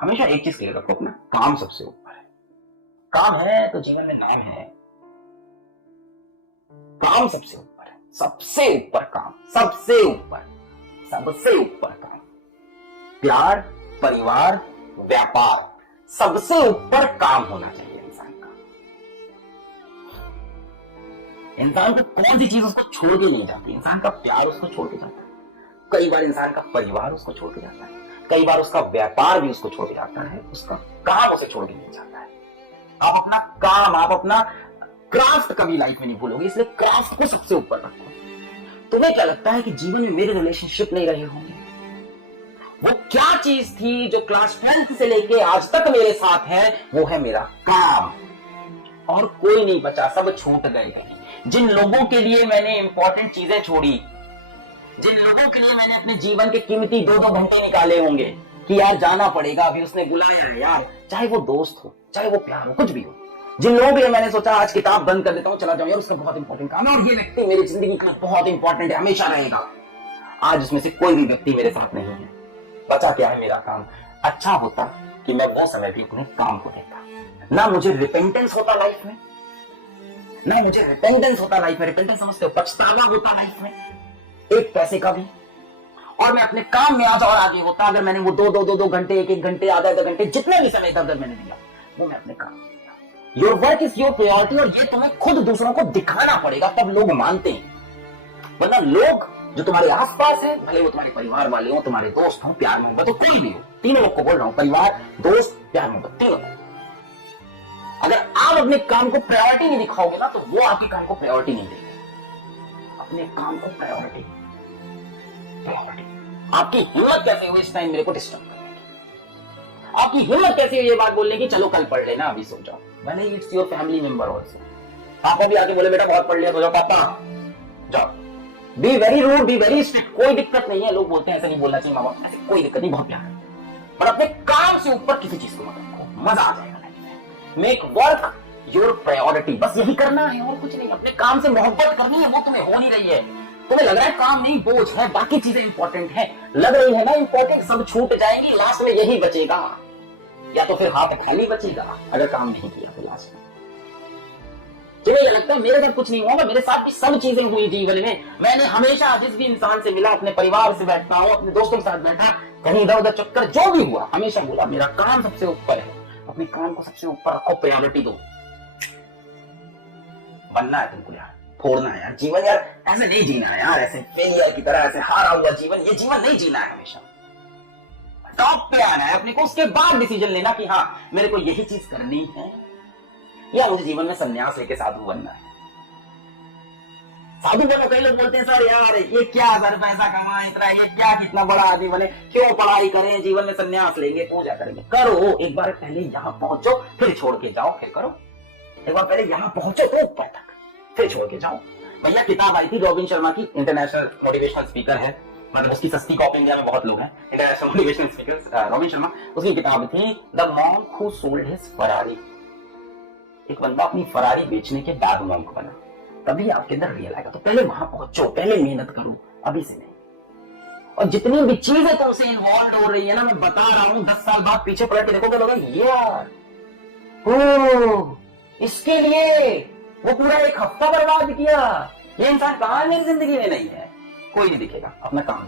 हमेशा एक चीज क्लियर रखो, अपना काम सबसे ऊपर है। काम है तो जीवन में नाम है। काम सबसे ऊपर है, सबसे ऊपर काम, सबसे ऊपर, सबसे ऊपर काम। प्यार, परिवार, व्यापार, सबसे ऊपर काम होना चाहिए इंसान का। इंसान को कौन सी चीज उसको छोड़ के नहीं जाती। इंसान का प्यार उसको छोड़ के जाता है, कई बार इंसान का परिवार उसको छोड़ के जाता है, कई बार उसका व्यापार भी उसको छोड़ के जाता है, उसका काम उसे छोड़ के नहीं जाता है। आप अपना काम, आप अपना क्राफ्ट कभी लाइफ में नहीं भूलोगे, इसलिए क्राफ्ट को सबसे ऊपर रखो। तुम्हें क्या लगता है कि जीवन में मेरे रिलेशनशिप नहीं रहे होंगे? वो क्या चीज थी जो क्लास 10th से लेके आज तक मेरे साथ है? वो है मेरा काम। और कोई नहीं बचा, सब छूट गए कहीं। जिन लोगों के लिए मैंने इंपॉर्टेंट चीजें छोड़ी, जिन लोगों के लिए मैंने अपने जीवन के कीमती 2-2 घंटे निकाले होंगे कि यार जाना पड़ेगा, अभी उसने बुलाया है यार, चाहे वो दोस्त हो, चाहे वो प्यार हो, कुछ भी हो, जिन लोगों के लिए मैंने सोचा आज किताब बंद कर देता हूं, चला जाऊं यार, उसका बहुत इंपॉर्टेंट काम है और ये व्यक्ति मेरी जिंदगी के लिए बहुत इंपॉर्टेंट है, हमेशा रहेगा, आज उसमें से कोई भी व्यक्ति मेरे साथ नहीं है। बचा क्या है? मेरा काम। अच्छा होता कि मैं वो समय भी अपने काम को देता। ना मुझे रिपेंटेंस होता लाइफ में, ना मुझे रिपेंटेंस होता लाइफ में, रिपेंटेंस समझते हो, पछतावा होता लाइफ में एक पैसे का भी, और मैं अपने काम में आज और आगे होता अगर मैंने वो 2-2 घंटे, 1-1 घंटे, आधा-आधा घंटे, जितने भी समय इधर मैंने दिया वो मैं अपने काम में दिया। Your work is your priority, और ये तुम्हें खुद दूसरों को दिखाना पड़ेगा, तब लोग मानते हैं। वरना लोग जो तुम्हारे आसपास है, भले वो तुम्हारे परिवार वाले हो, तुम्हारे दोस्त हो, प्यार मोहब्बत हो, कोई भी हो, तीनों लोग को बोल रहा हूं, परिवार, दोस्त, प्यार मोहब्बत, तीनों। अगर आप अपने काम को प्रायोरिटी नहीं दिखाओगे ना, तो वो आपके काम को प्रायोरिटी नहीं देंगे। अपने काम को प्रायोरिटी। आपकी हिम्मत कैसे हुई इस टाइम मेरे को डिस्टर्ब करने की? आपकी हिम्मत कैसे हुई ये बात बोलने की चलो कल पढ़ लेना, अभी सो जाओ? भले it's your family member also. पापा भी आके बोले बेटा बहुत पढ़ लिया, सो जाओ पापा, जाओ। Be very rude, be very strict, कोई दिक्कत नहीं है। लोग बोलते हैं ऐसा नहीं बोलना चाहिए माँ बाप, ऐसे कोई दिक्कत नहीं, बहुत प्यार है, पर अपने काम से ऊपर किसी चीज को मत रखो, मजा आ जाएगा लाइफ में। मेक वर्क योर प्रायोरिटी, बस यही करना है और कुछ नहीं। अपने काम से मोहब्बत करनी है, वो तुम्हें हो नहीं रही है। तुम्हें लग रहा है काम नहीं बोझ है, बाकी चीजें इंपॉर्टेंट है, लग रही है ना इंपॉर्टेंट, सब छूट जाएंगी, लास्ट में यही बचेगा, या तो फिर हाथ खाली बचेगा अगर काम नहीं किया तो लास्ट में। तुम्हें ये लगता है मेरे साथ कुछ नहीं हुआ? मेरे साथ भी सब चीजें हुई जीवन में। मैंने हमेशा जिस भी इंसान से मिला, अपने परिवार से बैठता हूं, अपने दोस्तों के साथ बैठा, कहीं इधर उधर चक्कर, जो भी हुआ हमेशा बोला मेरा काम सबसे ऊपर है। अपने काम को सबसे ऊपर रखो, प्रायोरिटी दो। बनना है तुमको यार, फोड़ना है यार जीवन, यार ऐसे नहीं जीना है यार, ऐसे फेलियर की तरह, ऐसे हारा हुआ जीवन, ये जीवन नहीं जीना है। हमेशा टॉप पे आना है अपने को, उसके बाद डिसीजन लेना कि हाँ मेरे को यही चीज करनी है, या मुझे जीवन में संन्यास लेके साधु बनना है। साधु बनो, कई लोग बोलते हैं सर यार ये क्या सर पैसा कमाए इतना, ये क्या कितना बड़ा आदमी बने, क्यों पढ़ाई करें, जीवन में संन्यास लेंगे, पूजा करेंगे। करो एक बार, पहले यहां पहुंचो फिर छोड़ के जाओ, फिर करो। एक बार पहले यहां पहुंचो तो ऊपर तक, फिर छोड़ के जाओ। भैया किताब आई थी रॉबिन शर्मा की, इंटरनेशनल मोटिवेशनल स्पीकर है, मतलब उसकी सस्ती कॉपी इंडिया में बहुत लोग हैं, international motivational speaker robin Sharma. उसकी किताब थी the monk who sold his Ferrari. एक बंदा अपनी फरारी बेचने के बाद मॉन्क बना, तभी आपके अंदर रियल आएगा। तो पहले वहां पहुंचो, पहले मेहनत करो, अभी से नहीं। और जितनी भी चीजें तुमसे इन्वॉल्व हो रही है ना, मैं बता रहा हूं 10 साल बाद पीछे पलट के देखोगे लोग यार इसके लिए वो पूरा एक हफ्ता बर्बाद किया, ये इंसान कहां मेरी जिंदगी में नहीं है। कोई नहीं दिखेगा, अपना काम